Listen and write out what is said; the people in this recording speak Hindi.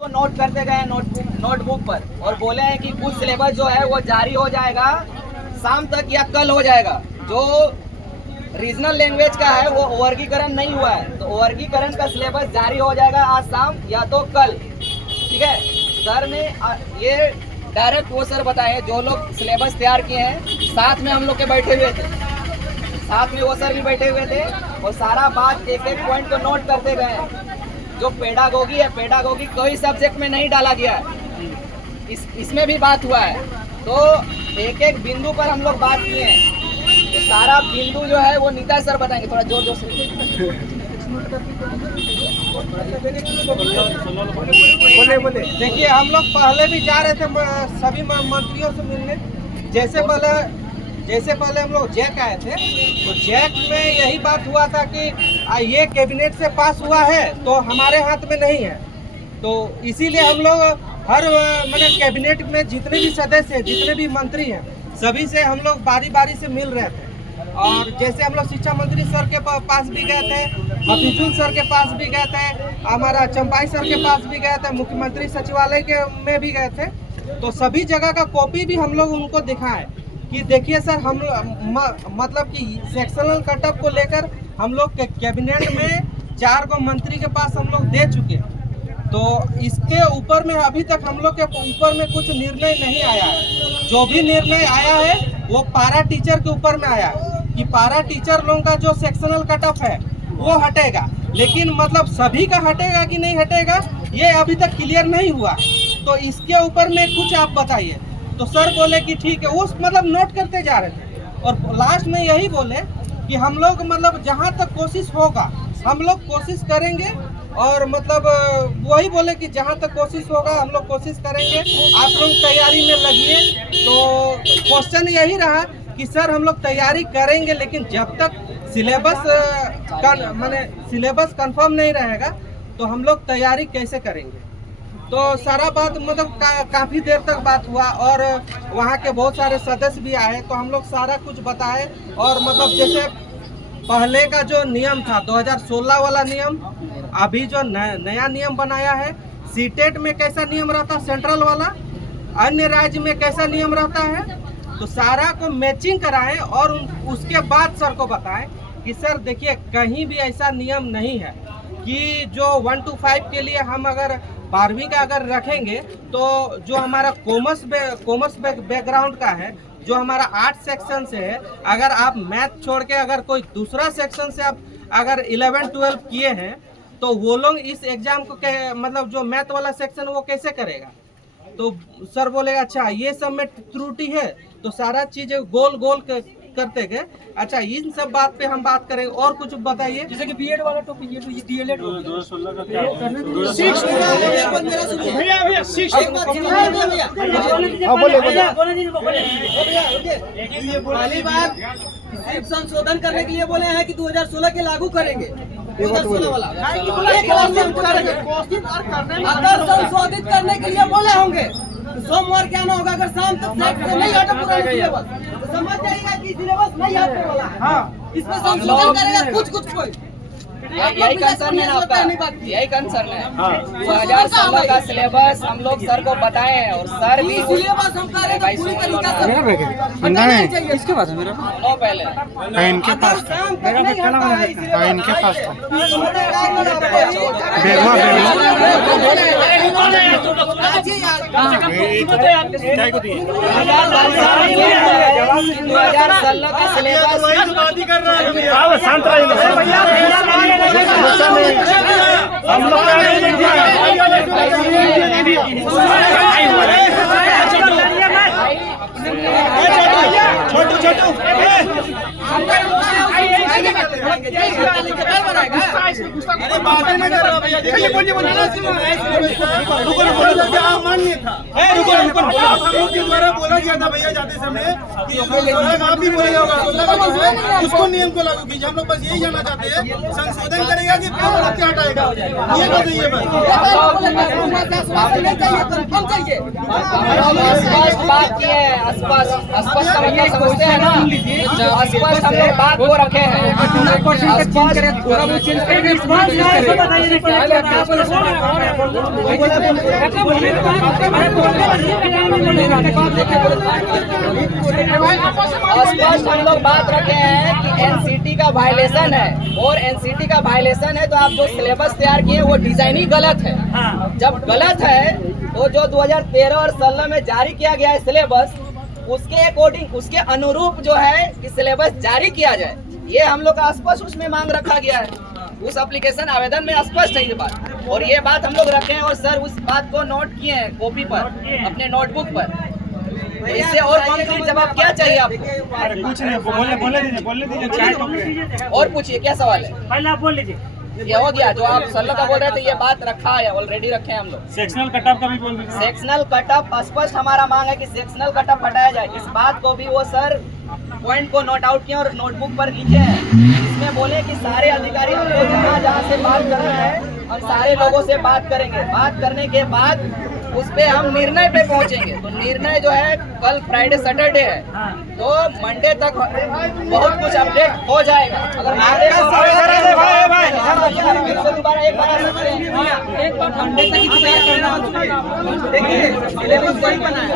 तो नोट करते गए नोटबुक पर और बोले हैं कि कुछ सिलेबस जो है वो जारी हो जाएगा शाम तक या कल हो जाएगा। जो रीजनल लैंग्वेज का है वो वर्गीकरण नहीं हुआ है, तो वर्गीकरण का सिलेबस जारी हो जाएगा आज शाम या तो कल। ठीक है, सर ने ये डायरेक्ट वो सर बताए जो लोग सिलेबस तैयार किए हैं, साथ में हम लोग के बैठे हुए थे, साथ में वो सर भी बैठे हुए थे और सारा बात एक एक पॉइंट को नोट करते गए। जो पेडागोगी है, पेडागोगी कोई सब्जेक्ट में नहीं डाला गया है, इसमें भी बात हुआ है। तो एक एक बिंदु पर हम लोग बात किए हैं, तो सारा बिंदु जो है वो नीता सर बताएंगे, थोड़ा जोर जोर से। बोले देखिए, हम लोग पहले भी जा रहे थे सभी मंत्रियों से मिलने। जैसे पहले हम लोग जैक आए थे, तो जैक में यही बात हुआ था कि ये कैबिनेट से पास हुआ है तो हमारे हाथ में नहीं है। तो इसीलिए हम लोग हर कैबिनेट में जितने भी सदस्य हैं, जितने भी मंत्री हैं, सभी से हम लोग बारी बारी से मिल रहे थे। और जैसे हम लोग शिक्षा मंत्री सर के पास भी गए थे, हफीजुल सर के पास भी गए थे, हमारा चंपाई सर के पास भी गए थे, मुख्यमंत्री सचिवालय के में भी गए थे। तो सभी जगह का कॉपी भी हम लोग उनको दिखाएं कि देखिए सर, हम मतलब कि सेक्शनल कटअप को लेकर हम लोग कैबिनेट में 4 गो मंत्री के पास हम लोग दे चुके हैं। तो इसके ऊपर में अभी तक हम लोग के ऊपर में कुछ निर्णय नहीं आया है। जो भी निर्णय आया है वो पारा टीचर के ऊपर में आया है कि पारा टीचर लोगों का जो सेक्शनल कटअप है वो हटेगा, लेकिन मतलब सभी का हटेगा कि नहीं हटेगा ये अभी तक क्लियर नहीं हुआ। तो इसके ऊपर में कुछ आप बताइए। तो सर बोले कि ठीक है, उस मतलब नोट करते जा रहे थे और लास्ट में यही बोले कि हम लोग मतलब जहाँ तक कोशिश होगा हम लोग कोशिश करेंगे। और मतलब वही बोले कि जहाँ तक कोशिश होगा हम लोग कोशिश करेंगे, आप लोग तैयारी में लगिए। तो क्वेश्चन यही रहा कि सर हम लोग तैयारी करेंगे, लेकिन जब तक सिलेबस कंफर्म नहीं रहेगा तो हम लोग तैयारी कैसे करेंगे। तो सारा बात मतलब काफ़ी देर तक बात हुआ और वहाँ के बहुत सारे सदस्य भी आए, तो हम लोग सारा कुछ बताए। और मतलब जैसे पहले का जो नियम था 2016 वाला नियम, अभी जो नया नियम बनाया है, सीटेट में कैसा नियम रहता सेंट्रल वाला, अन्य राज्य में कैसा नियम रहता है, तो सारा को मैचिंग कराएं और उसके बाद सर को बताएं कि सर देखिए कहीं भी ऐसा नियम नहीं है कि जो 1 to 5 के लिए हम अगर 12वीं का अगर रखेंगे तो जो हमारा कॉमर्स बैकग्राउंड का है, जो हमारा 8 सेक्शन से है, अगर आप मैथ छोड़ के अगर कोई दूसरा सेक्शन से आप अगर 11-12 किए हैं तो वो लोग इस एग्जाम को मतलब जो मैथ वाला सेक्शन वो कैसे करेगा। तो सर बोलेगा अच्छा ये सब में त्रुटि है, तो सारा चीज़ गोल करते गए। अच्छा, इन सब बात पे हम बात करेंगे। और कुछ बताइए, जैसे कि बीएड वाला टॉपिक, ये तो डीएलएड पहली बात संशोधन करने के लिए बोले हैं कि 2016 के लागू करेंगे, 2016 वाला अगर संशोधित करने के लिए बोले होंगे तो सोमवार क्या ना होगा, अगर शाम तक नहीं हटा पूरा सिलेबस तो समझ जाएगा कि सिलेबस नहीं हटने वाला है। इसमें संशोधन करेगा कुछ कोई। यही कंसर्न है ना आपका, यही कंसर्न है। 2016 का सिलेबस हम लोग सर को बताए हैं और सर भी सिलेबस हम कह रहे हैं पूरी तरीके से इसके बाद मेरा पहले इनके पास था, इनके पास था। 2016 का सिलेबस हम लोग द्वारा बोला गया था भैया जाते समय कि आप भी बोलेगा उसको नियम को लागू कीजिए। हम लोग बस यही जानना चाहते हैं, संशोधन करेगा कि क्या हटाएगा, ये बताइए बस। बात की है, स्पष्ट समझते हैं ना, स्पष्ट हम लोग बात को रखे हैं। स्पष्ट हम लोग बात रखे हैं कि एनसीटी का वायलेशन है, और एनसीटी का वायलेशन है तो आप जो सिलेबस तैयार किए वो डिजाइन ही गलत है। जब गलत है तो जो 2013 और 16 में जारी किया गया है सिलेबस, उसके अकॉर्डिंग, उसके अनुरूप जो है कि सिलेबस जारी किया जाए, ये हम लोग का स्पष्ट उसमें मांग रखा गया है। उस एप्लीकेशन आवेदन में स्पष्ट है ये बात, और ये बात हम लोग रखे हैं और सर उस बात को नोट किए हैं कॉपी पर, अपने नोटबुक पर। तो इससे और कॉन्क्रीट जवाब क्या चाहिए आपको? अरे कुछ नहीं, बोलने दीजिए चाय टोक रहे हैं। और पूछिए क्या सवाल है? पहले आप बोल लीजिए। ये हो गया जो आप सल्लो का बोल रहे थे, ये बात रखा है, ऑलरेडी रखे हैं हम लोग। सेक्शनल कटऑफ का भी बोल दीजिए। सेक्शनल कटअप स्पष्ट हमारा मांग है कि सेक्शनल कटअप हटाया जाए। इस बात को भी वो सर पॉइंट को नोट आउट किए और नोटबुक पर लिखे हैं। इसमें बोले कि सारे अधिकारी हम लोग जहाँ से बात कर रहे हैं, हम सारे लोगों से बात करेंगे। बात करने के बाद उस पे हम निर्णय पे पहुंचेंगे। तो निर्णय जो है कल फ्राइडे सैटरडे है, तो मंडे तक बहुत कुछ अपडेट हो जाएगा। अगर मंडे को दोबारा एक बार आ सकते हैं, एक बार मंडे तक इंतजार करना। देखिए सिलेबस वही बना है।